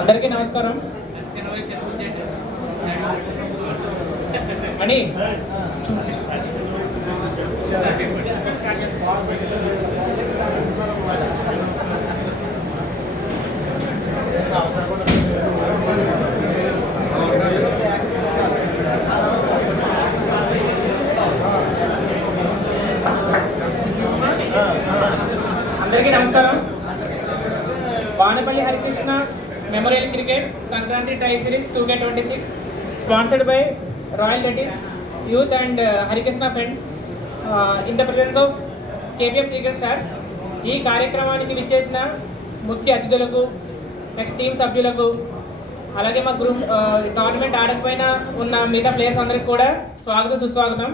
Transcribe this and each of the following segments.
అందరికీ నమస్కారం. అని అందరికీ నమస్కారం. Vanapalli Harikrishna memorial cricket Sankranti tie series 2K26 sponsored by Royal Ladies Youth and Harikrishna Friends in the presence of KPM Cricket Stars. ఈ కార్యక్రమానికి విచ్చేసిన ముఖ్య అతిథులకు, నెక్స్ట్ టీం సభ్యులకు, అలాగే మా గ్రూప్ టోర్నమెంట్ ఆడకపోయినా ఉన్న మిగతా ప్లేయర్స్ అందరికి కూడా స్వాగతం సుస్వాగతం.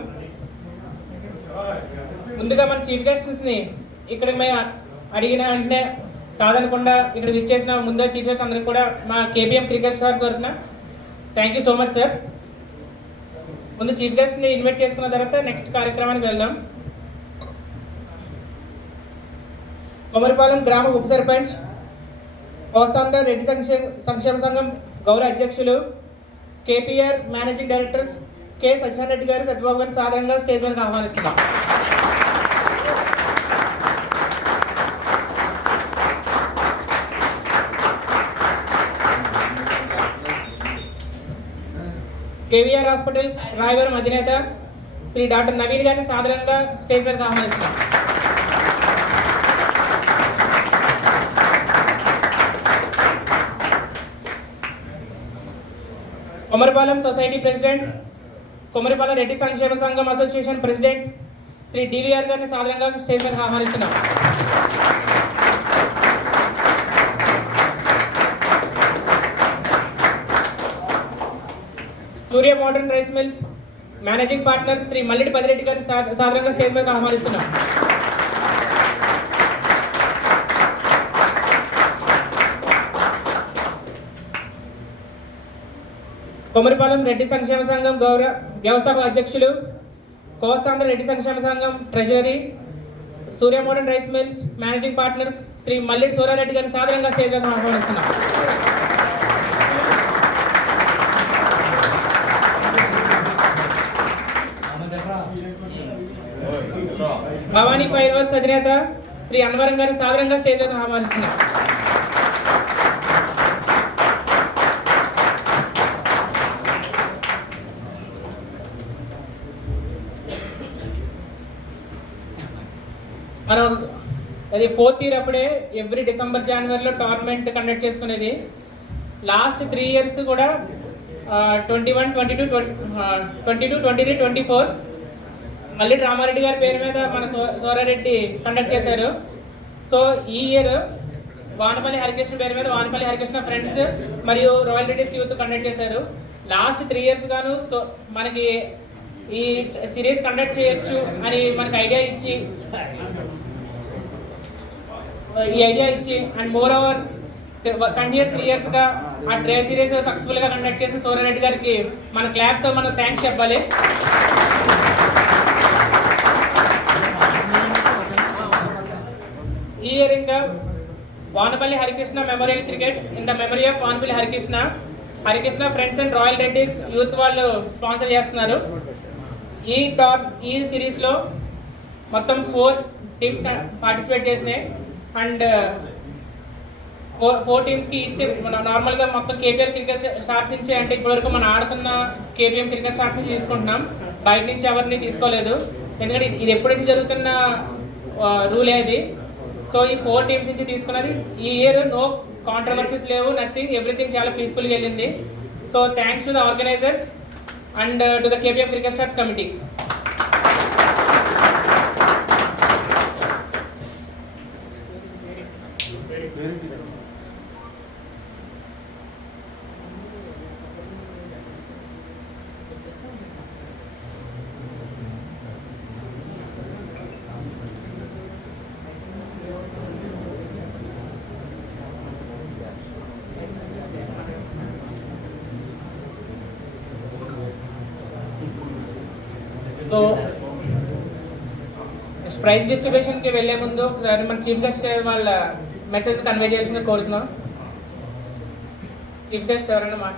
ముందుగా మన చీఫ్ గెస్ట్స్ని ఇక్కడికి మేము అడిగిన వెంటనే కాదనకుండా ఇక్కడ విచ్చేసిన ముందే చీఫ్ గెస్ట్ అందరికి కూడా మా KPM క్రికెట్ స్టార్స్ తరఫున thank you so much sir. ముందు చీఫ్ గెస్ట్ని ఇన్వైట్ చేసుకున్న తర్వాత నెక్స్ట్ కార్యక్రమానికి వెళ్దాం. కొమరిపాలెం గ్రామ ఉప సర్పంచ్, కోస్తాంధ్ర రెడ్డి సంక్షేమ సంఘం గౌరవ అధ్యక్షులు, KPR managing directors K Satyanarayana Reddy గారు, సత్యబాబు గారిని సాధారణంగా స్టేజ్ మీదకి ఆహ్వానిస్తున్నాం. KVR హాస్పిటల్స్ రాయవరం అధినేత శ్రీ డాక్టర్ నవీన్ గారిని సాధారణంగా స్టేజ్ మీదకి ఆహ్వానిస్తున్నాం. కొమరిపాలెం సొసైటీ ప్రెసిడెంట్, కొమరిపాలెం రెడ్డి సంక్షేమ సంఘం అసోసియేషన్ ప్రెసిడెంట్ శ్రీ DVR గారిని సాధారణంగా స్టేజ్ మీదకి ఆహ్వానిస్తున్నాం. Surya modern rice mills managing partner Shri Mallidi Padireddy గారిని సాధారణంగా స్టేజ్ మీదకి ఆహ్వానిస్తున్నాం. కొమరిపాలెం రెడ్డి సంక్షేమ సంఘం గౌరవ వ్యవస్థాపక అధ్యక్షులు, కోస్తాంధ్ర రెడ్డి సంక్షేమ సంఘం treasury, Surya modern rice mills managing partners Shri Mallidi Suryareddy గారిని సాధారణంగా స్టేజ్ మీదకి ఆహ్వానిస్తున్నాం. భవానీ ఫైర్ వర్క్స్ అధినేత శ్రీ అన్వరం గారిని సాధారణంగా స్టేజ్ మీద ఆహ్వానిస్తున్నాం. మనం అది 4th ఇయర్ అప్పుడే ఎవ్రీ డిసెంబర్ జనవరిలో టోర్నమెంట్ కండక్ట్ చేసుకునేది. లాస్ట్ 3 years కూడా 21, 22, 23, 24 మళ్ళీ రామారెడ్డి గారి పేరు మీద మన సోరారెడ్డి కండక్ట్ చేశారు. సో ఈ ఇయర్ వానపల్లి హరికృష్ణ పేరు మీద వానపల్లి హరికృష్ణ ఫ్రెండ్స్ మరియు రాయల్ రెడ్డిస్ యూత్ కండక్ట్ చేశారు. లాస్ట్ 3 years గాను సో మనకి ఈ సిరీస్ కండక్ట్ చేయొచ్చు అని మనకి ఐడియా ఇచ్చి and more over continuous 3 years గా ఆ డ్రే సిరీస్ సక్సెస్ఫుల్ గా కండక్ట్ చేసిన సోరారెడ్డి గారికి మన క్లాప్స్ తో మనం థ్యాంక్స్ చెప్పాలి. ఈ ఇయర్ ఇంకా Vanapalli Harikrishna memorial cricket in the memory of Vanapalli Harikrishna friends and royal Reddys youth వాళ్ళు స్పాన్సర్ చేస్తున్నారు. ఈ సిరీస్లో మొత్తం 4 teams పార్టిసిపేట్ చేసినాయి అండ్ 4 teamsకి ఈచ్ టీమ్ నార్మల్గా మొత్తం KPR క్రికెట్ స్టార్స్ నుంచి అంటే ఇప్పటివరకు మనం ఆడుతున్న KPM క్రికెట్ స్టార్స్ నుంచి తీసుకుంటున్నాం, బయట నుంచి ఎవరిని తీసుకోలేదు. ఎందుకంటే ఇది ఎప్పటి నుంచి జరుగుతున్న రూల్ అది. సో ఈ 4 teams నుంచి తీసుకున్నది. ఈ ఇయర్ నో కాంట్రవర్సీస్ లేవు, నథింగ్, ఎవ్రీథింగ్ చాలా పీస్ఫుల్గా వెళ్ళింది. So thanks to the organizers and to the KPM cricket stars committee. So prize డిస్ట్రిబ్యూషన్కి వెళ్ళే ముందు ఒకసారి మన చీఫ్ గెస్ట్ వాళ్ళ మెసేజ్ కన్వే చేయాల్సింది కోరుతున్నాం. చీఫ్ గెస్ట్ ఎవరన్నా మాట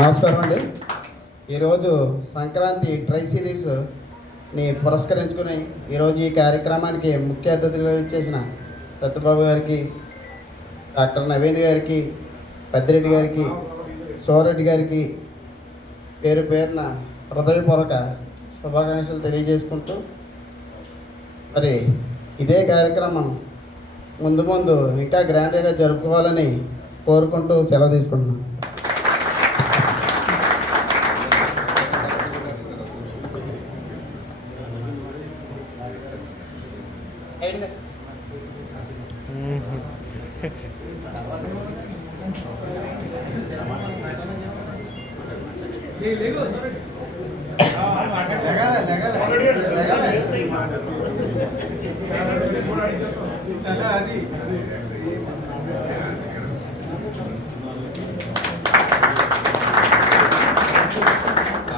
నమస్కారం అండి. ఈరోజు సంక్రాంతి ట్రై సిరీస్ని పురస్కరించుకుని ఈరోజు ఈ కార్యక్రమానికి ముఖ్య అతిథులుగా ఇచ్చేసిన సత్యబాబు గారికి, డాక్టర్ నవీన్ గారికి, పెద్దిరెడ్డి గారికి, సోరెడ్డి గారికి పేరు పేరున హృదయపూర్వక శుభాకాంక్షలు తెలియజేసుకుంటూ, మరి ఇదే కార్యక్రమం ముందు ముందు ఇంకా గ్రాండ్గా జరుపుకోవాలని కోరుకుంటూ సెలవు తీసుకుంటున్నాను.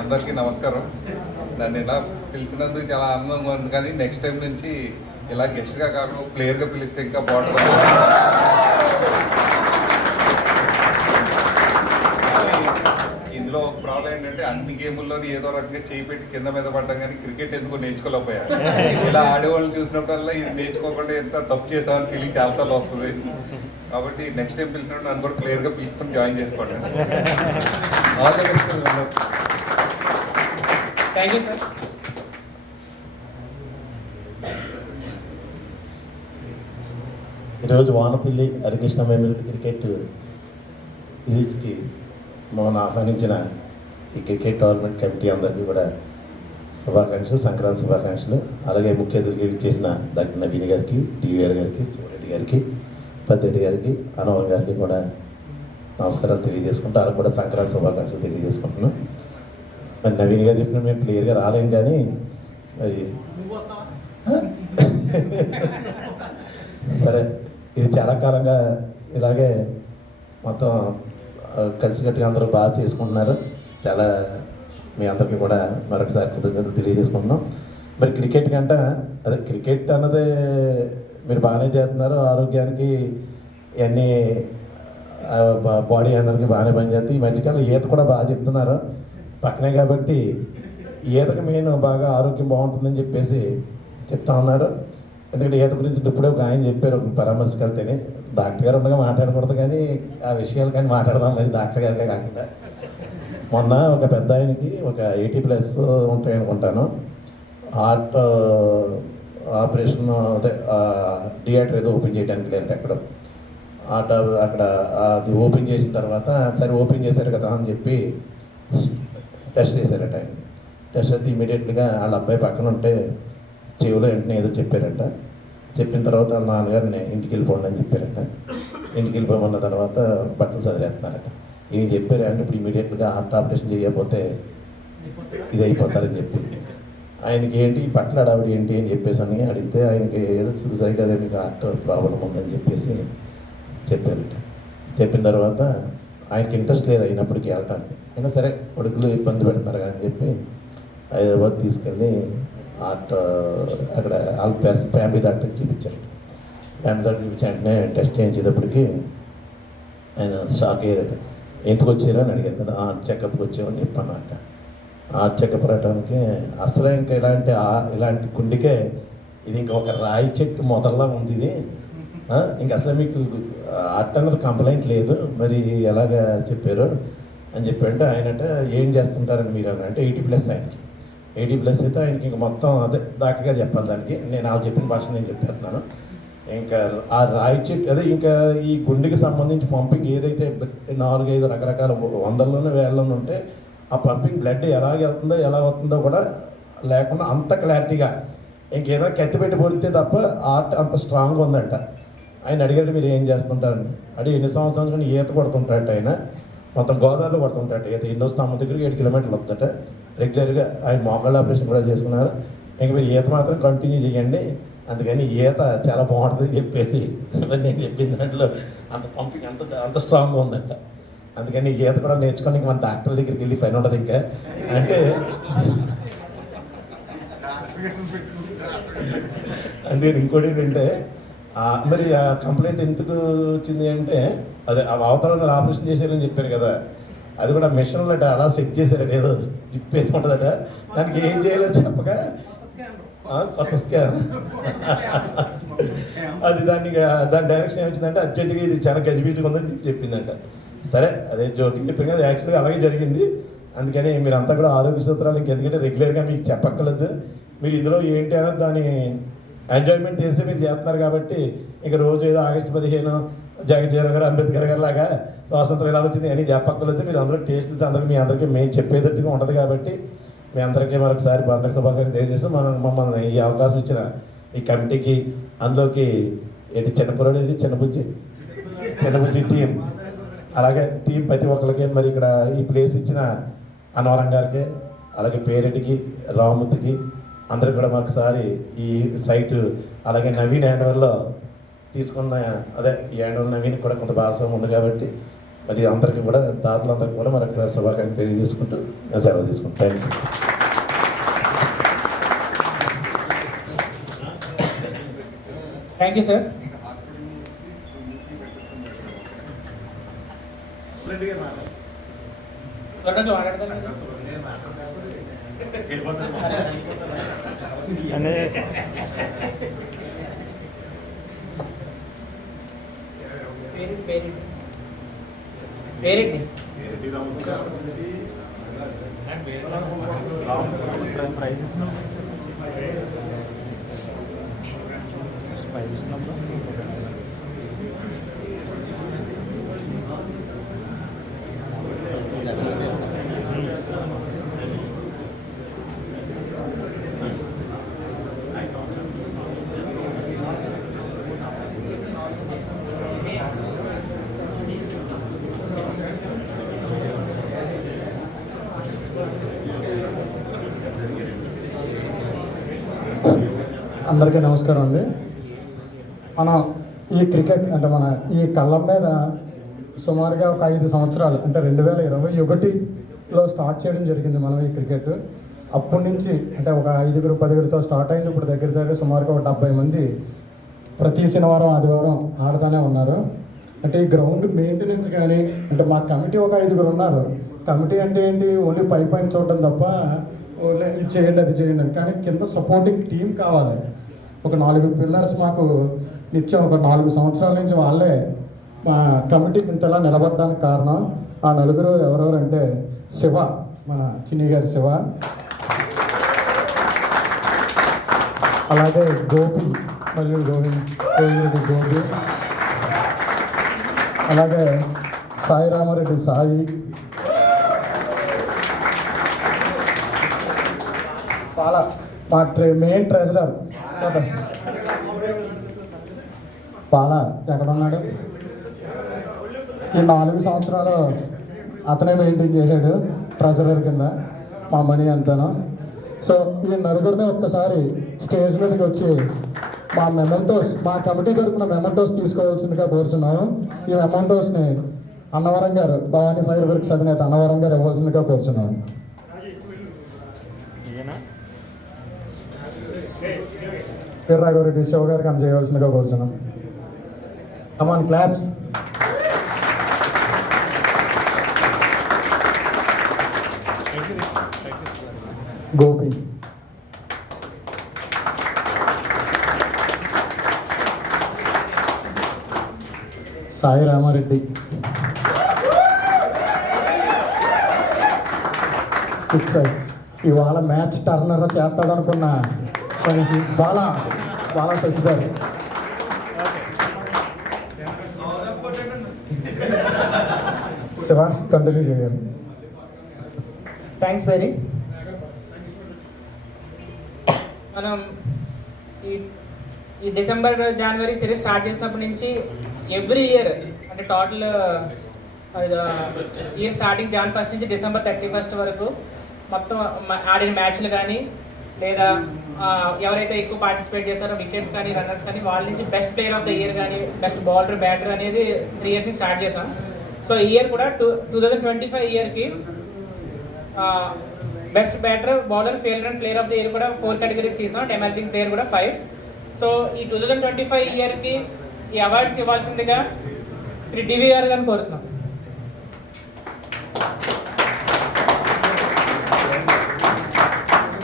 అందరికీ నమస్కారం. నన్ను ఇలా పిలిచినందుకు చాలా ఆనందంగా ఉంది, కానీ నెక్స్ట్ టైం నుంచి ఇలా గెస్ట్గా కాకుండా ప్లేయర్గా పిలిస్తే ఇంకా బాగుంటుంది. ఇందులో ఒక ప్రాబ్లం ఏంటంటే అన్ని గేముల్లోని ఏదో రకంగా చేయి పెట్టి కింద మీద పడ్డాం, కానీ క్రికెట్ ఎందుకో నేర్చుకోలేకపోయా. ఇలా ఆడేవాళ్ళని చూసినప్పుడల్లా ఇది నేర్చుకోకుండా ఎంత తప్పు చేసామని ఫీలింగ్ చాలాసార్లు వస్తుంది. కాబట్టి నెక్స్ట్ టైం పిలిచినప్పుడు నన్ను కూడా ప్లేయర్గా తీసుకొని జాయిన్ చేసుకోండి. All the best. Thank you sir. ఈరోజు వానపల్లి హరికృష్ణ మెమోరియల్ క్రికెట్ సిరీస్కి మమ్మల్ని ఆహ్వానించిన ఈ క్రికెట్ టోర్నమెంట్ కమిటీ అందరికీ కూడా శుభాకాంక్షలు, సంక్రాంతి శుభాకాంక్షలు. అలాగే ముఖ్య అతిథిగా ఇచ్చేసిన డాక్టర్ నవీన్ గారికి, టీవీఆర్ గారికి, సూరెడ్డి గారికి, పెద్దరెడ్డి గారికి, అనవల్ గారికి కూడా నమస్కారాలు తెలియజేసుకుంటూ వాళ్ళకి కూడా సంక్రాంతి శుభాకాంక్షలు తెలియజేసుకుంటున్నాం. మరి నవీన్ గారు చెప్పిన మేము క్లియర్గా రాలేం, కానీ మరి సరే, ఇది చాలా కాలంగా ఇలాగే మొత్తం కలిసికట్టుగా అందరూ బాగా చేసుకుంటున్నారు. చాలా మీ అందరికీ కూడా మరొకసారి కృతజ్ఞతలు తెలియజేసుకుంటున్నాం. మరి క్రికెట్ కంటే అదే క్రికెట్ అన్నది మీరు బాగానే చేస్తున్నారు, ఆరోగ్యానికి ఇవన్నీ బాడీ అందరికీ బాగానే పనిచేస్తుంది. ఈ మధ్యకాలం ఈత కూడా బాగా చెప్తున్నారు పక్కనే, కాబట్టి ఈతకు మెయిన్ బాగా ఆరోగ్యం బాగుంటుందని చెప్పేసి చెప్తా ఉన్నారు. ఎందుకంటే ఈత గురించి ఇప్పుడే ఒక ఆయన చెప్పారు, ఒక పరామర్శకు వెళ్తేనే. డాక్టర్ గారు ఉండగా మాట్లాడకూడదు, కానీ ఆ విషయాలు కానీ మాట్లాడదాం మరి డాక్టర్ గారికే కాకుండా. మొన్న ఒక పెద్ద ఆయనకి ఒక 80+ ఉంటాయి అనుకుంటాను, హార్ట్ ఆపరేషన్, అదే థియేటర్ ఏదో ఓపెన్ చేయడానికి లేదు అక్కడ. అక్కడ అది ఓపెన్ చేసిన తర్వాత సరే ఓపెన్ చేశారు కదా అని చెప్పి టెస్ట్ చేశారట. ఆయన టెస్ట్ అయితే ఇమీడియట్గా వాళ్ళ అబ్బాయి పక్కన ఉంటే చెవిలో వెంటనే ఏదో చెప్పారంట. చెప్పిన తర్వాత వాళ్ళ నాన్నగారిని ఇంటికి వెళ్ళిపోండి అని చెప్పారంట. ఇంటికి వెళ్ళిపోమన్న తర్వాత బట్టలు చదివేస్తున్నారట. ఈయన చెప్పారు అంటే ఇప్పుడు ఇమీడియట్గా హార్ట్ ఆపరేషన్ చేయకపోతే ఇది అయిపోతారని చెప్పి. ఆయనకి ఏంటి బట్టలు అడావిడ ఏంటి అని చెప్పేసి అని అడిగితే ఆయనకి ఏదో సూసైడ్, అదే మీకు హార్ట్ ప్రాబ్లం ఉందని చెప్పేసి చెప్పారట. చెప్పిన తర్వాత ఆయనకి ఇంట్రెస్ట్ లేదు అయినప్పటికీ వెళ్ళటానికి. అయినా సరే కొడుకులు ఇబ్బంది పెడతారు అని చెప్పి హైదరాబాద్ తీసుకెళ్ళి హార్ట్ అక్కడ వాళ్ళ ఫ్యామిలీ డాక్టర్కి చూపించారు. ఫ్యామిలీ డాక్టర్ చూపించి వెంటనే టెస్ట్ చేయించేటప్పటికి ఆయన షాక్ అయ్యారట. ఎందుకు వచ్చారో అని అడిగారు కదా. హార్ట్ చెకప్కి వచ్చామని చెప్పాను అంట. హార్ట్ చెకప్ రావడానికి అసలు ఇంకా ఇలాంటి గుండెకే ఇది ఇంకా ఒక రాయి చెట్టు మొదల్లా ఉంది ఇది. ఇంక అసలు మీకు హార్ట్ అన్నది కంప్లైంట్ లేదు, మరి ఎలాగా చెప్పారు అని చెప్పంటే ఆయనట ఏం చేస్తుంటారని మీరు అని అంటే 80+ ఆయనకి. 80+ అయితే ఆయనకి ఇంక మొత్తం అదే డాక్టర్ గారు చెప్పాలి దానికి. నేను వాళ్ళు చెప్పిన భాష నేను చెప్పేస్తున్నాను. ఇంకా ఆ రాయి చెట్టు అదే ఇంకా ఈ గుండెకి సంబంధించి పంపింగ్ ఏదైతే 4-5 రకరకాల వందల్లోనే వేలలోనే ఉంటే ఆ పంపింగ్ బ్లడ్ ఎలాగ వెళ్తుందో ఎలా అవుతుందో కూడా లేకుండా అంత క్లారిటీగా ఇంకేదైనా కత్తి పెట్టి పొడితే తప్ప హార్ట్ అంత స్ట్రాంగ్గా ఉందంట. ఆయన అడిగాడు మీరు ఏం చేస్తుంటారండి. అడిగి ఎన్ని సంవత్సరాలు కానీ ఈత కొడుతుంటారట ఆయన. మొత్తం గోదావరిలో పడుతుంటాడు. ఈత ఎన్నో స్తంభం దగ్గరికి 7 కిలోమీటర్లు వస్తుందట. రెగ్యులర్గా ఆయన మోకాళ్ళ ఆపరేషన్ కూడా చేసుకున్నారు. ఇంక మీరు ఈత మాత్రం కంటిన్యూ చేయండి, అందుకని ఈత చాలా బాగుంటుందని చెప్పేసి నేను చెప్పిన దాంట్లో అంత పంపింగ్ అంత స్ట్రాంగ్గా ఉందంట. అందుకని ఈత కూడా నేర్చుకొని ఇంక మన డాక్టర్ దగ్గరికి వెళ్ళి పని ఉండదు ఇంకా అంటే. అందుకని ఇంకోటి ఏంటంటే మరి ఆ కంప్లైంట్ ఎందుకు వచ్చింది అంటే అదే ఆ అవతల ఆపరేషన్ చేశారని చెప్పారు కదా, అది కూడా మిషన్లు అట అలా సెట్ చేశారట, ఏదో జిప్పేసి ఉంటుందట, దానికి ఏం చేయాలో చెప్పక కొత్త స్కాన్ అది దాని డైరెక్షన్ ఏమొచ్చిందంటే అర్జెంటుగా ఇది చాలా గజిబిజిగా ఉందని చెప్పిందంట. సరే అదే జోకింగ్ చెప్పింది కదా, యాక్చువల్గా అలాగే జరిగింది. అందుకని మీరంతా కూడా ఆరోగ్య సూత్రాలు ఇంకెందుకంటే రెగ్యులర్గా మీకు చెప్పక్కర్లేదు, మీరు ఇందులో ఏంటి అనేది దాని ఎంజాయ్మెంట్ చేస్తే మీరు చేస్తున్నారు కాబట్టి ఇక రోజు ఏదో ఆగస్టు 15 జగజ్జీవన్ గారు అంబేద్కర్ గారు లాగా స్వాతంత్రం ఎలా వచ్చింది అని చెప్పక్కర్లేదు. మీరు అందరూ టేస్ట్ అందరికీ మీ అందరికీ మేము చెప్పేటట్టుగా ఉంటుంది కాబట్టి మీ అందరికీ మరొకసారి పండుగ శుభాకాంక్షలు తెలియజేస్తూ మమ్మల్ని ఈ అవకాశం ఇచ్చిన ఈ కమిటీకి, అందులోకి ఏంటి చిన్నబుజ్జి టీం, అలాగే టీం ప్రతి ఒక్కరికి, మరి ఇక్కడ ఈ ప్లేస్ ఇచ్చిన అన్నవరం గారికి, అలాగే పేరెడ్డికి, రామూర్తికి అందరికి కూడా మరొకసారి ఈ సైట్, అలాగే నవీన్ హ్యాండ్ఓవర్లో తీసుకున్న అదే ఈ హ్యాండ్ఓవర్ నవీన్ కూడా కొంత భాగస్వామ్యం ఉంది కాబట్టి మరి అందరికీ కూడా దాతలందరికీ కూడా మరొకసారి శుభాకాంక్షలు తెలియజేసుకుంటూ నేను సెలవు తీసుకుంటాను. Thank you sir. పేరెడ్డి అందరికీ నమస్కారం అండి. మనం ఈ క్రికెట్ అంటే మన ఈ కళ్ళం మీద సుమారుగా ఒక 5 సంవత్సరాలు అంటే 2021లో స్టార్ట్ చేయడం జరిగింది మనం ఈ క్రికెట్. అప్పటి నుంచి అంటే ఒక 5-10తో స్టార్ట్ అయింది. ఇప్పుడు దగ్గర సుమారుగా ఒక 70 మంది ప్రతి శనివారం ఆదివారం ఆడుతూనే ఉన్నారు. అంటే ఈ గ్రౌండ్ మెయింటెనెన్స్ కానీ అంటే మా కమిటీ ఒక 5 ఉన్నారు. కమిటీ అంటే ఏంటి, ఓన్లీ పైన చూడటం తప్ప ఇది చేయండి అది చేయండి అని, కానీ కింద సపోర్టింగ్ టీం కావాలి. ఒక 4 పిల్లర్స్ మాకు నిత్యం ఒక 4 సంవత్సరాల నుంచి వాళ్ళే మా కమిటీకి ఇంతలా నిలబడడానికి కారణం. ఆ 4 ఎవరెవరంటే శివ, మన చిన్ని గారి శివ, అలాగే గోపి, మళ్ళీ గోపి, అలాగే సాయి రామారెడ్డి సాయి, చాలా మా మెయిన్ ట్రెజరర్ పాల ఎక్కడ ఉన్నాడు, ఈ 4 సంవత్సరాలు అతనే మెయింటైన్ చేశాడు ట్రెజరర్ కింద మా మనీ అంతాను. సో ఈ 4 ఒక్కసారి స్టేజ్ మీదకి వచ్చి మా మెమెంటోస్, మా కమిటీ తరపున మెమెంటోస్ తీసుకోవాల్సిందిగా కోరుచున్నాము. ఈ మెమెంటోస్ని అన్నవరం గారు, భవానీ ఫైర్ వర్క్స్ అధినేత అన్నవరం గారు ఇవ్వాల్సిందిగా కోరుచున్నాము. రాఘవరెడ్డి శివ గారికి అందజేయవలసిందిగా కోరుచున్నాం. కమాన్ క్లాప్స్. గోపి, సాయి రామారెడ్డి, ఫిక్సర్, ఇవాళ మ్యాచ్ టర్నర్ చేస్తాడనుకున్న మనిషి బాలా శశి గారు, శివ కంటిన్యూ చేయాలి. Thanks very. మనం ఈ డిసెంబర్ జనవరి సిరీస్ స్టార్ట్ చేసినప్పటి నుంచి ఎవ్రీ ఇయర్ అంటే టోటల్ ఇయర్ స్టార్టింగ్ జాన్ 1 నుంచి డిసెంబర్ 31 వరకు మొత్తం ఆడిన మ్యాచ్లు కానీ లేదా ఎవరైతే ఎక్కువ పార్టిసిపేట్ చేశారో వికెట్స్ కానీ రన్నర్స్ కానీ వాళ్ళ నుంచి best player of the year కానీ బెస్ట్ బౌలర్ బ్యాటర్ అనేది 3 ఇయర్స్ స్టార్ట్ చేసాం. సో ఈ ఇయర్ కూడా 2025 ఇయర్కి best batter bowler fielder and player of the year కూడా 4 కేటగిరీస్ తీసాం అండ్ ఎమర్జింగ్ ప్లేయర్ కూడా 5. సో ఈ 2025 ఇయర్కి ఈ అవార్డ్స్ ఇవ్వాల్సిందిగా శ్రీ డివి గారు గారిని కోరుతున్నాం.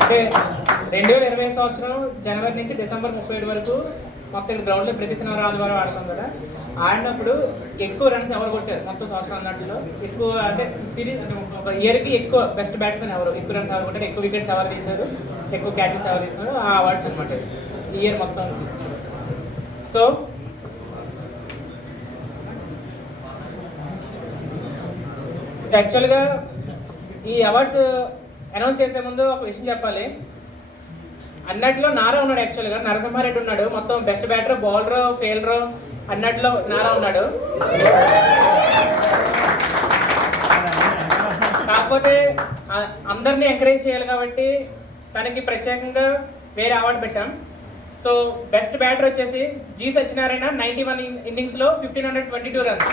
అంటే 2020 సంవత్సరం జనవరి నుంచి డిసెంబర్ 31 వరకు మొత్తం గ్రౌండ్లో ప్రతి శనివారం ఆదివారం ఆడతాం కదా. ఆడినప్పుడు ఎక్కువ రన్స్ ఎవరు కొట్టారు మొత్తం సంవత్సరం అన్నట్లో ఎక్కువ అంటే సిరీస్ అంటే ఒక ఇయర్కి ఎక్కువ బెస్ట్ బ్యాట్స్మెన్ ఎవరు ఎక్కువ రన్స్ ఎవరు కొట్టారు ఎక్కువ వికెట్స్ ఎవరు తీశారు ఎక్కువ క్యాచెస్ ఎవరు తీసుకున్నారు ఆ అవార్డ్స్ అనమాట ఈ ఇయర్ మొత్తం. సో యాక్చువల్గా ఈ అవార్డ్స్ అనౌన్స్ చేసే ముందు ఒక విషయం చెప్పాలి. అన్నట్లో నారా ఉన్నాడు, యాక్చువల్గా నరసింహారెడ్డి ఉన్నాడు, మొత్తం బెస్ట్ బ్యాటర్ బౌలర్ ఫీల్డర్ అన్నట్లో నారా ఉన్నాడు. కాకపోతే అందరినీ ఎంకరేజ్ చేయాలి కాబట్టి తనకి ప్రత్యేకంగా వేరే అవార్డు పెట్టాం. సో బెస్ట్ బ్యాటర్ వచ్చేసి జి సత్యనారాయణ 91 ఇన్నింగ్స్లో 1522 రన్స్.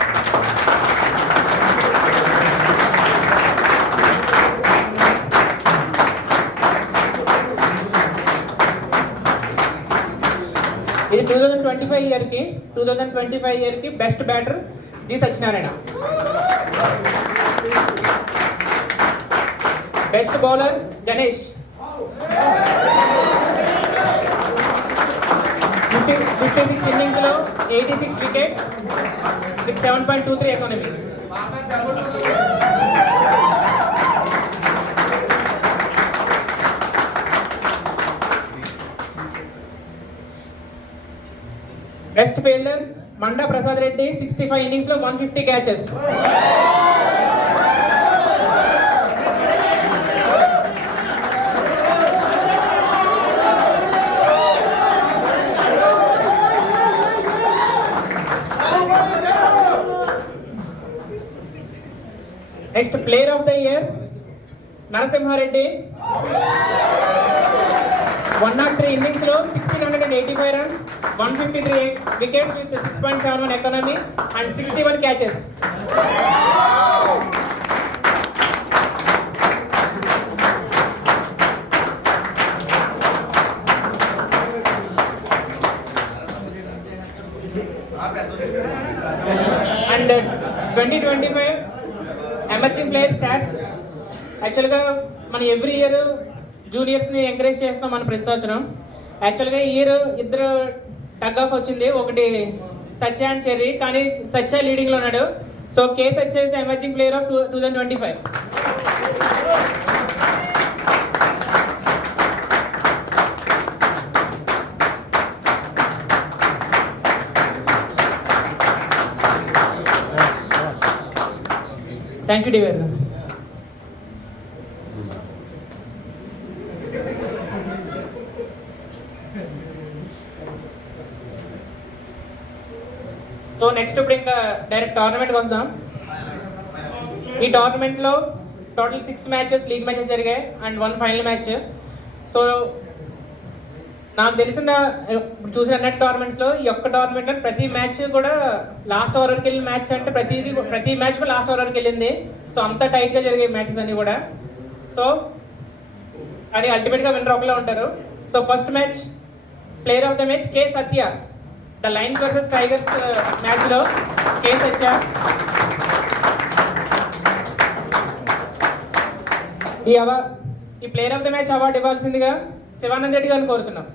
ఇది 2025 ఇయర్కి best batter G Satyanarayana. Best bowler Ganesh 56 ఇన్నింగ్స్లో 86 wickets with 7.23 economy. Best fielder Manda Prasad Reddy 65 ఇన్నింగ్స్లో 150 catches. Next player of the year Narasimha Reddy 103 ఇన్నింగ్స్లో 1685 runs 153 wickets with 6.71 economy and 61 catches. And 2025 emerging player stats. యాక్చువల్గా మనం every year జూనియర్స్ని encourage చేస్తాం మన ప్రతి సంవత్సరం. యాక్చువల్గా ఈ ఇయర్ ఇద్దరు టగ్ ఆఫ్ వచ్చింది, ఒకటి సత్య అండ్ చెర్రీ, కానీ సత్య లీడింగ్లో ఉన్నాడు. So K Satya is the emerging player of 2025. Thank you డివేర్. సో నెక్స్ట్ ఇప్పుడు ఇంకా డైరెక్ట్ టోర్నమెంట్కి వస్తాం. ఈ టోర్నమెంట్లో టోటల్ 6 మ్యాచెస్ లీగ్ మ్యాచెస్ జరిగాయి అండ్ 1 ఫైనల్ మ్యాచ్. సో నాకు తెలిసిన చూసిన అన్ని టోర్నమెంట్స్లో ఈ ఒక్క టోర్నమెంట్లో ప్రతి మ్యాచ్ కూడా లాస్ట్ ఓవర్ వరకు వెళ్ళిన మ్యాచ్ అంటే ప్రతి మ్యాచ్ కూడా లాస్ట్ ఓవర్ వరకు వెళ్ళింది. సో అంత టైట్గా జరిగే మ్యాచెస్ అన్నీ కూడా. సో కానీ అల్టిమేట్గా విన్నర్ ఒకలా ఉంటారు. So first match player of the match K Satya, the lions versus tigers మ్యాచ్లో కే సత్య ఈ player of the match award ఇవ్వాల్సిందిగా శివానంద్ రెడ్డి గారిని కోరుతున్నాం.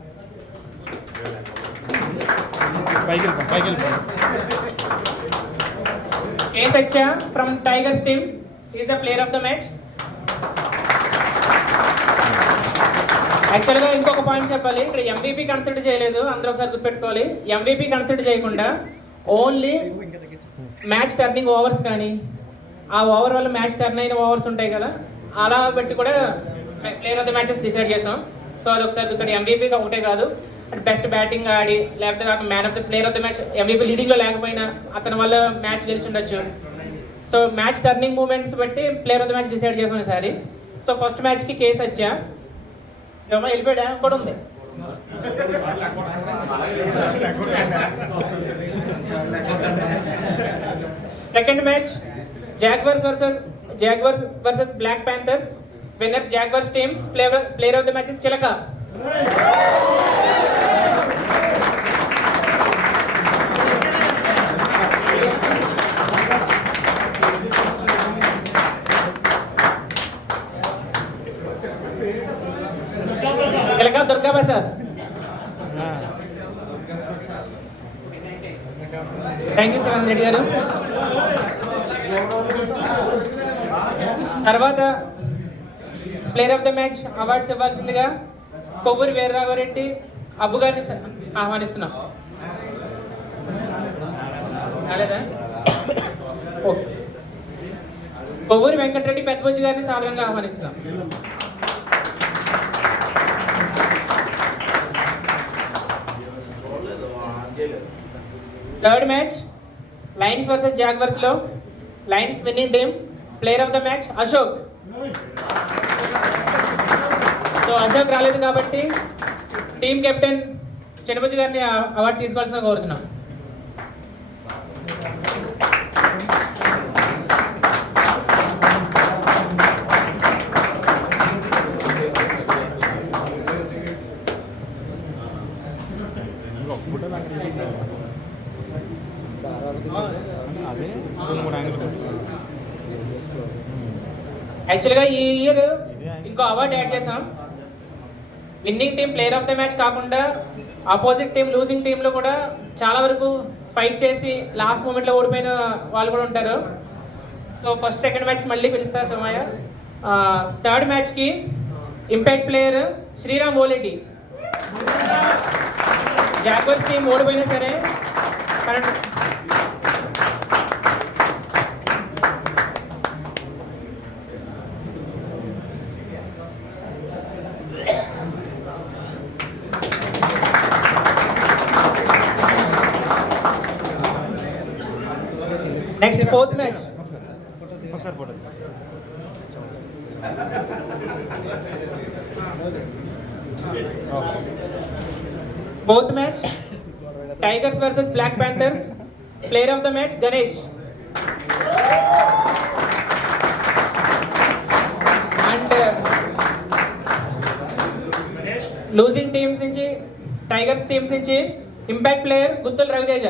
K Satya from tigers team is the player of the match. యాక్చువల్గా ఇంకొక పాయింట్ చెప్పాలి, ఇక్కడ MVP కన్సిడర్ చేయలేదు, అందరూ ఒకసారి గుర్తుపెట్టుకోవాలి. MVP కన్సిడర్ చేయకుండా ఓన్లీ మ్యాచ్ టర్నింగ్ ఓవర్స్ కానీ ఆ ఓవర్ వల్ల మ్యాచ్ టర్న్ అయిన ఓవర్స్ ఉంటాయి కదా, అలా పెట్టి కూడా player of the matches decide చేసాం. సో అది ఒకసారి గుర్తుపెట్టి MVP ఒకటే కాదు, అంటే బెస్ట్ బ్యాటింగ్ ఆడి లేకపోతే man of the player of the match MVP లీడింగ్లో లేకపోయినా అతని వల్ల మ్యాచ్ గెలిచి ఉండొచ్చు. సో మ్యాచ్ టర్నింగ్ మూమెంట్స్ బట్టి player of the match decide చేసాం ఈసారి. సో ఫస్ట్ మ్యాచ్కి కేసు వచ్చా ఏమో వెళ్ళిపోయా కూడా ఉంది. Second match jaguars versus black panthers. Winners jaguars team. Player of the match Chilaka. Chilaka Durga Prasad. Thank you Shivananda Reddy గారు. తర్వాత player of the match awards ఇవ్వాల్సిందిగా కొవ్వూరి వీరరాఘవరెడ్డి అబ్బు గారిని ఆహ్వానిస్తున్నాం. అలాదా ఓకే. కొవ్వూరి వెంకటరెడ్డి పెద్దబుజ్జి గారిని సాధారణంగా ఆహ్వానిస్తున్నాం. Third match lions versus jaguars లో lions winning team. Player of the match Ashok. So Ashok రాలేదు కాబట్టి టీమ్ కెప్టెన్ చిన్నబుజ్జి గారిని అవార్డు తీసుకోవాల్సిందిగా కోరుతున్నాం. యాక్చువల్గా ఈ ఇయర్ ఇంకో అవార్డు యాడ్ చేసాం. Winning team player of the match కాకుండా ఆపోజిట్ టీం లూజింగ్ టీంలో కూడా చాలా వరకు ఫైట్ చేసి లాస్ట్ మూమెంట్లో ఓడిపోయిన వాళ్ళు కూడా ఉంటారు. సో ఫస్ట్ సెకండ్ మ్యాచ్ మళ్ళీ పిలుస్తా సోమయ్య. థర్డ్ మ్యాచ్కి impact player Sriram Oleddy. Jaguars team ఓడిపోయినా సరే next fourth match tigers versus black panthers. Player of the match Ganesh. And losing teams నుంచి టైగర్స్ టీమ్స్ నుంచి impact player Guttula Raviteja.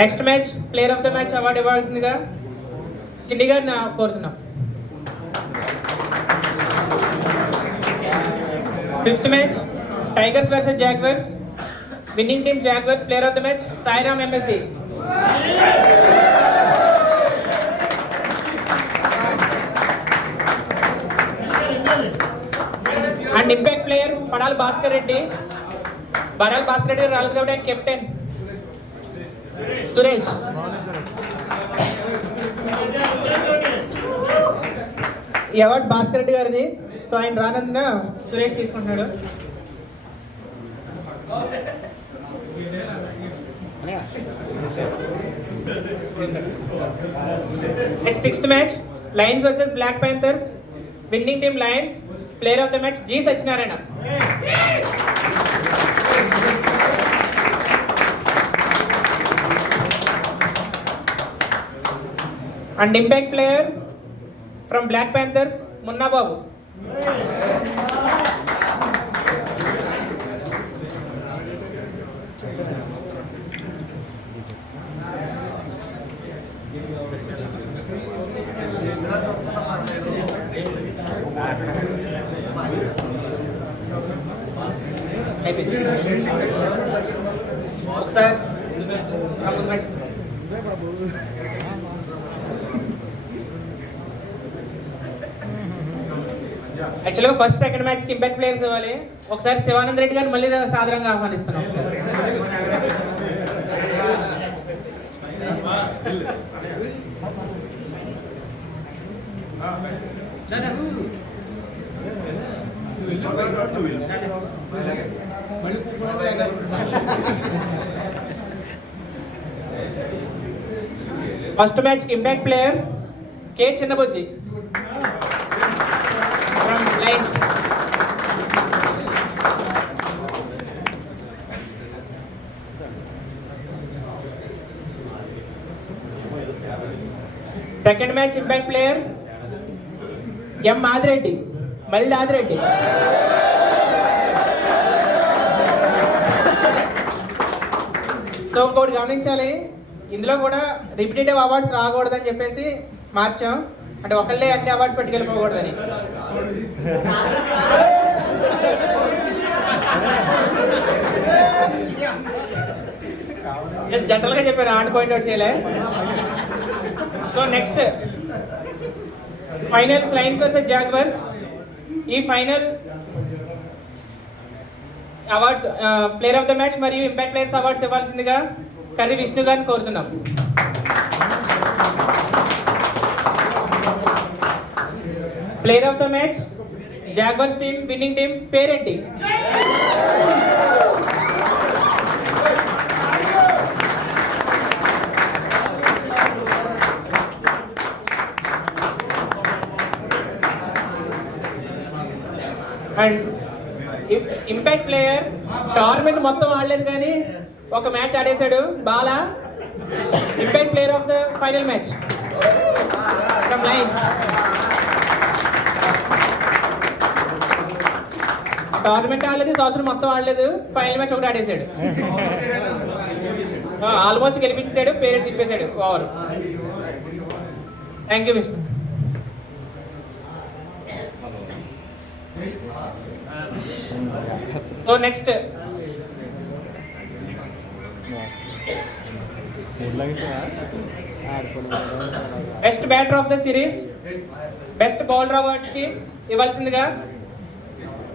Next match player of the match award ఇవ్వాల్సిందిగా చిన్ని గారిని కోరుతున్నాం. Fifth match tigers versus jaguars. Winning team jaguars. Player of the match Sairam MSD. And impact player Padali Bhaskar Reddy. రాలేదు కాబట్టి ఆయన captain Suresh. ఈ award Bhaskar Reddy గారిది. సో ఆయన రానందున సురేష్ తీసుకుంటున్నాడు. Next sixth match lions versus black panthers. Winning team lions. Player of the match G Satyanarayana. And impact player from black panthers Munna Babu. ఒకసారి యాక్చువల్గా ఫస్ట్ సెకండ్ మ్యాచ్కి ఇంపాక్ట్ ప్లేయర్స్ ఇవ్వాలి. ఒకసారి శివానంద్ రెడ్డి గారు మళ్ళీ సాదరంగా ఆహ్వానిస్తున్నాం. ఫస్ట్ మ్యాచ్కి impact player K Chinnabujji from lions. Second match impact player M Adireddy, మళ్ళీ ఆదిరెడ్డి. సో ఇంకోటి గమనించాలి, ఇందులో కూడా రిపిటేటివ్ అవార్డ్స్ రాకూడదని చెప్పేసి మార్చాం. అంటే ఒకళ్ళే అన్ని అవార్డ్స్ పట్టుకెళ్ళిపోకూడదని. జనరల్గా చెప్పాను, ఆన్ పాయింట్ అవుట్ చేయలే. So next finals lions versus jaguars. ఈ final awards player of the match మరియు ఇంపాక్ట్ ప్లేయర్స్ అవార్డ్స్ ఇవ్వాల్సిందిగా కర్రి విష్ణు గారిని కోరుతున్నాం. Player of the match jaguars team winning team Pereddy. And impact player tournament మొత్తం ఆడలేదు కానీ ఒక మ్యాచ్ ఆడేశాడు Bala. Impact player of the final match from lions. Tournament ఆడలేదు, సంవత్సరం మొత్తం ఆడలేదు, ఫైనల్ మ్యాచ్ ఒకటి ఆడేశాడు. ఆల్మోస్ట్ గెలిపించాడు, parent తిప్పేశాడు over. Thank you Vishnu. So next best batter of the series, best bowler awards కి ఇవ్వాల్సిందిగా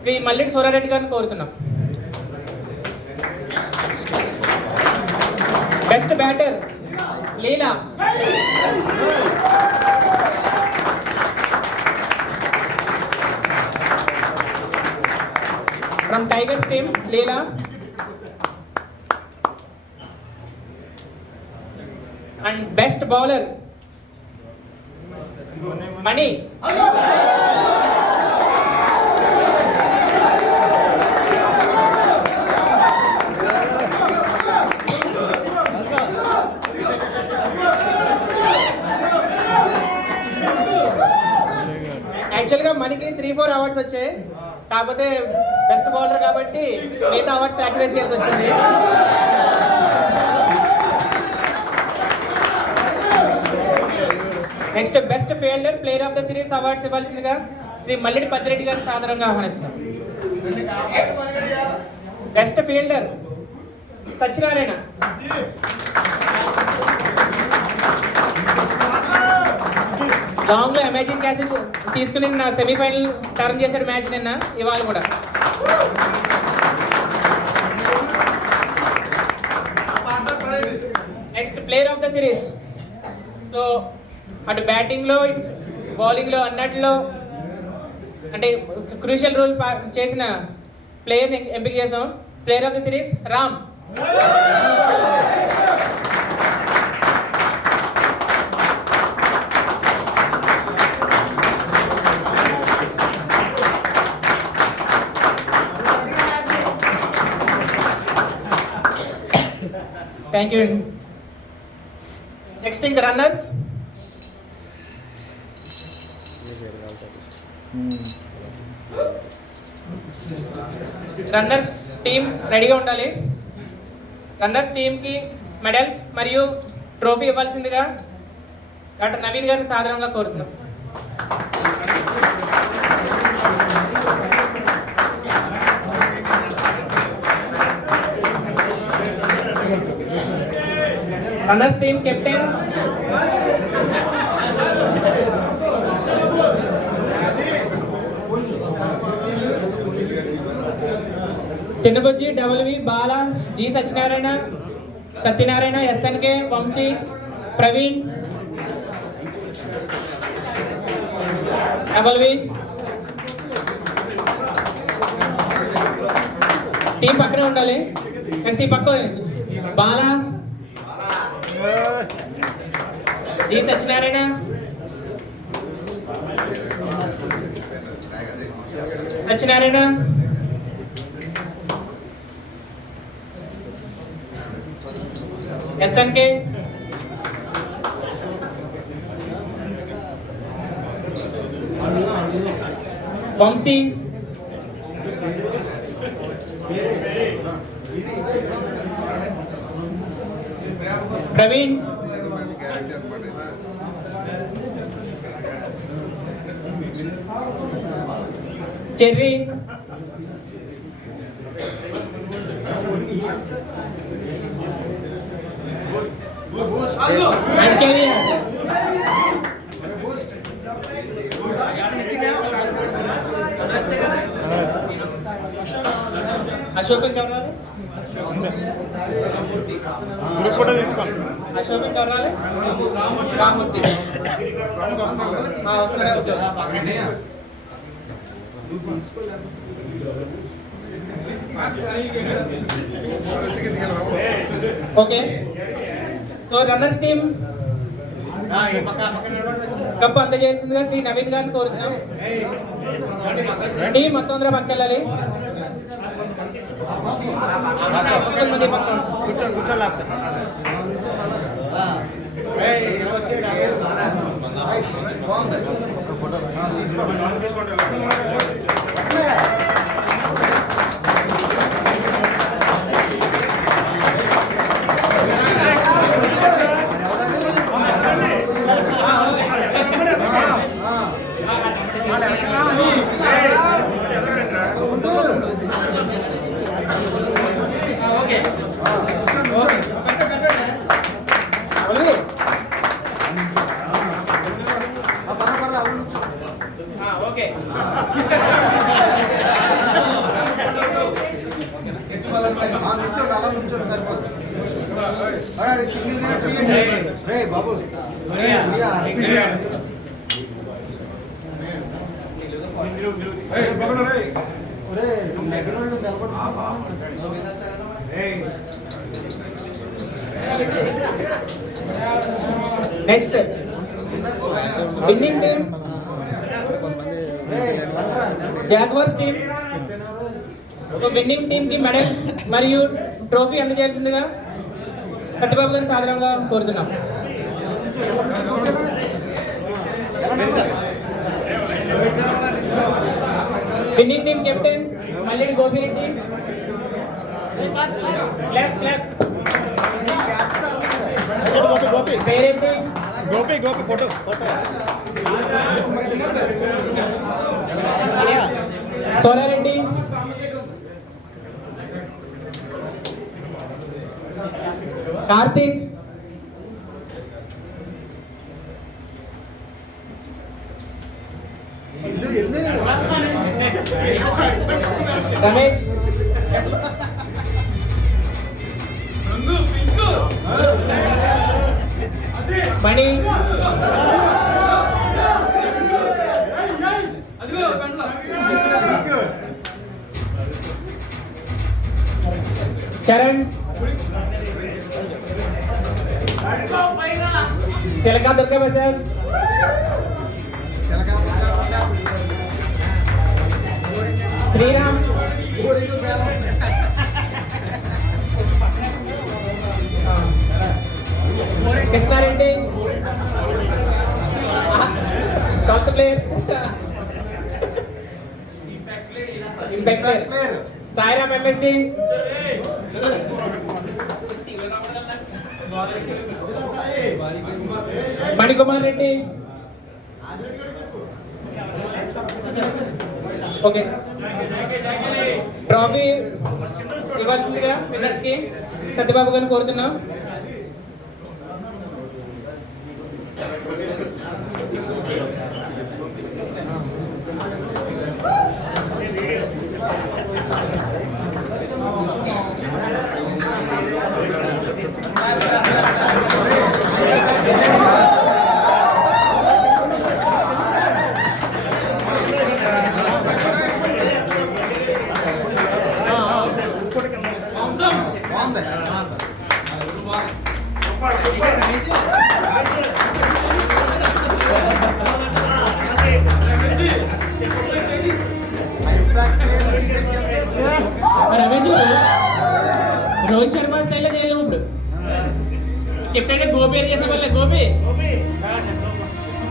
శ్రీ మల్లిడి సూరారెడ్డి గారిని కోరుతున్నాం. Best batter Leela. From tigers team Leela. And best bowler Mani. యాక్చువల్గా మనకి 3-4 అవార్డ్స్ వచ్చాయి, కాకపోతే బెస్ట్ బౌలర్ కాబట్టి మిగతా అవార్డ్స్ సాక్రిఫైస్ చేయాల్సి వచ్చింది. Next best fielder player of the series awards ఇవ్వాల్సిందిగా శ్రీ మల్లిడి పద్దిరెడ్డి గారిని సాదరంగా ఆహ్వానిస్తున్నాం. Best fielder Satyanarayana. లాంగ్ లో అమేజింగ్ క్యాచెస్ తీసుకుని నిన్న సెమీఫైనల్ టర్న్ చేశాడు మ్యాచ్ నిన్న, ఇవాళ కూడా. Next player of the series. So అటు బ్యాటింగ్లో ఇటు బౌలింగ్లో అన్నట్లో అంటే క్రూషియల్ రోల్ చేసిన ప్లేయర్ని ఎంపిక చేసాం. Player of the series Ram. Thank you. Next ఇంకా రన్నర్స్. రన్నర్స్ టీమ్స్ రెడీగా ఉండాలి. రన్నర్స్ టీమ్కి మెడల్స్ మరియు ట్రోఫీ ఇవ్వాల్సిందిగా డాక్టర్ నవీన్ గారిని సాధారణంగా కోరుతున్నాం. Runners team captain Chinnabujji WV Bala G Satyanarayana Satyanarayana SNK Vamsi Praveen WV team పక్కనే ఉండాలి. నెక్స్ట్ ఈ పక్క Bala G Satyanarayana Satyanarayana SNK Vamsi Praveen Cherry and కెరియర్ అశోక్ కవరాలి అశోక్ కవరాలి రామూర్తి వస్తారా okay. So runners team cup అందజేసిందిగా శ్రీ నవీన్ గారిని కోరుతున్నాం. టీం మొత్తం అందరూ పక్కకి వెళ్ళాలి. కొంతమంది పక్కన ఓకే. బాబు next winning team jaguars team. ఒక విన్నింగ్ టీమ్ కి మెడల్ మరియు ట్రోఫీ అందజేయాల్సిందిగా సత్యబాబు గారిని సాధారణంగా కోరుతున్నాం. Winning team captain Mallidi Gopireddy. Claps claps. పేరేంటి? గోపి ఫోటో సోరారెడ్డి. కార్తీక్. రమేష్. మణి. చరణ్. చిలకా దుర్గా ప్రసాద్. శ్రీరామ్. కృష్ణారెడ్డి. కొత్త player impact player Sairam MSD. Manikumar Reddy. Okay. Trophy ఇవ్వాల్సిందిగా విన్నర్స్ కి సత్యబాబు గారిని కోరుతున్నాం. కెప్టెన్ గోపి అని చేసే వాళ్ళ గోపి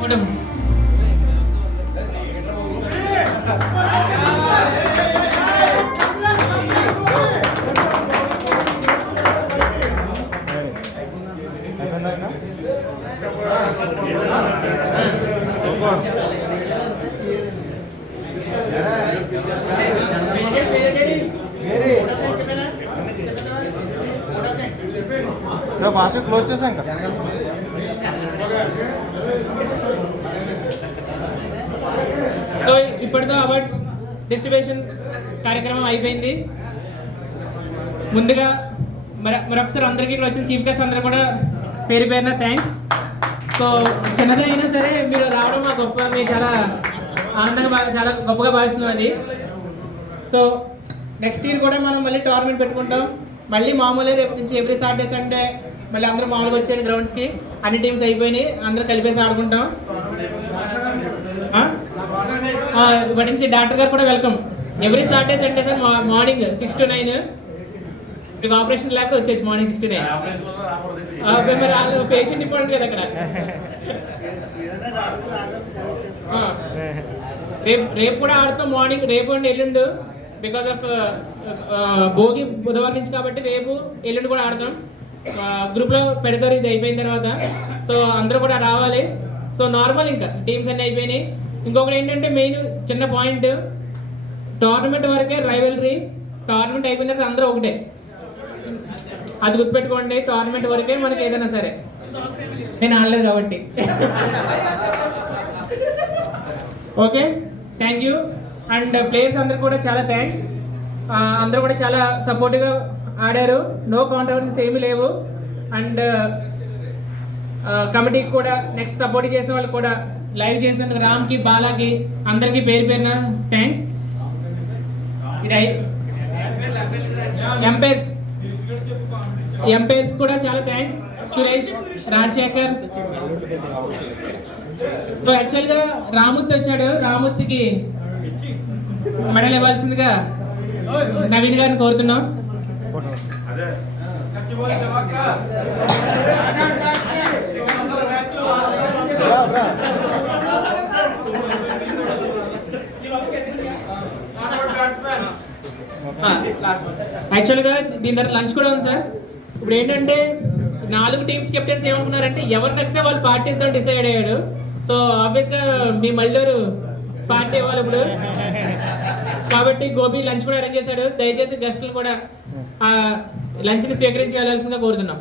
ఒకటి. సార్ ఫాస్ట్ క్లోజ్ చేసాం ఇంకా. సో ఇప్పటితో అవార్డ్స్ డిస్ట్రిబ్యూషన్ కార్యక్రమం అయిపోయింది. ముందుగా మరొకసారి అందరికీ ఇక్కడ వచ్చిన చీఫ్ గెస్ట్ అందరూ కూడా పేరు పేరున థ్యాంక్స్. సో చిన్నదే అయినా సరే మీరు రావడం మా గొప్ప, మీరు చాలా ఆనందంగా చాలా గొప్పగా భావిస్తున్నాం అది. సో నెక్స్ట్ ఇయర్ కూడా మనం మళ్ళీ టోర్నమెంట్ పెట్టుకుంటాం. మళ్ళీ మామూలుగా రేపు నుంచి ఎవ్రీ సాటర్డే సండే మళ్ళీ అందరూ మామూలుగా వచ్చేయండి గ్రౌండ్స్కి. అన్ని టీమ్స్ అయిపోయినాయి, అందరూ కలిపేసి ఆడుకుంటాం. ఇప్పటి నుంచి డాక్టర్ గారు కూడా welcome. Every Saturday Sunday sir morning 6 to 9. మీకు ఆపరేషన్ లేకపోతే వచ్చేసి మార్నింగ్ 6 to 9. మరి వాళ్ళు పేషెంట్ ఇంపార్టెంట్ కదా అక్కడ. రేపు కూడా ఆడుతాం మార్నింగ్, రేపు అండ్ ఎల్లుండు. బికాస్ ఆఫ్ భోగి బుధవారం నుంచి కాబట్టి రేపు ఎల్లుండి కూడా ఆడతాం. గ్రూప్లో పెడతారు ఇది అయిపోయిన తర్వాత. సో అందరూ కూడా రావాలి. సో నార్మల్ ఇంకా టీమ్స్ అన్నీ అయిపోయినాయి. ఇంకొకటి ఏంటంటే మెయిన్ చిన్న పాయింట్, టోర్నమెంట్ వరకే రైవలరీ. టోర్నమెంట్ అయిపోయిన తర్వాత అందరూ ఒకటే, అది గుర్తుపెట్టుకోండి. టోర్నమెంట్ వరకే మనకి ఏదైనా సరే. నేను ఆడలేదు కాబట్టి. Okay, thank you. And players అందరు కూడా చాలా థ్యాంక్స్. అందరూ కూడా చాలా సపోర్టివ్గా ఆడారు. నో కాంట్రవర్సీస్ ఏమీ లేవు. అండ్ కమిటీకి కూడా నెక్స్ట్ సపోర్ట్ చేసిన వాళ్ళు కూడా లైవ్ చేసినందుకు రామ్కి, బాలాకి అందరికీ పేరు పేరున థ్యాంక్స్. ఎంపైర్స్ కూడా చాలా థ్యాంక్స్. సురేష్, రాజశేఖర్. సో యాక్చువల్గా రామూర్తి వచ్చాడు, రామూర్తికి మెడల్ ఇవ్వాల్సిందిగా నవీన్ గారిని కోరుతున్నాం. యాక్చువల్గా దీని తర్వాత లంచ్ కూడా ఉంది సార్. ఇప్పుడు ఏంటంటే 4 టీమ్స్ కెప్టెన్స్ ఏమనుకున్నారంటే ఎవరు నచ్చితే వాళ్ళు పార్టీ ఇద్దాం డిసైడ్ అయ్యాడు. సో ఆబ్వియస్గా మీ మళ్ళీ పార్టీ ఇవ్వాలి ఇప్పుడు. కాబట్టి గోపి లంచ్ కూడా అరేంజ్ చేశాడు. దయచేసి గెస్టులు కూడా లంచ్ని స్వీకరించి వెళ్ళాల్సిందిగా కోరుతున్నాం.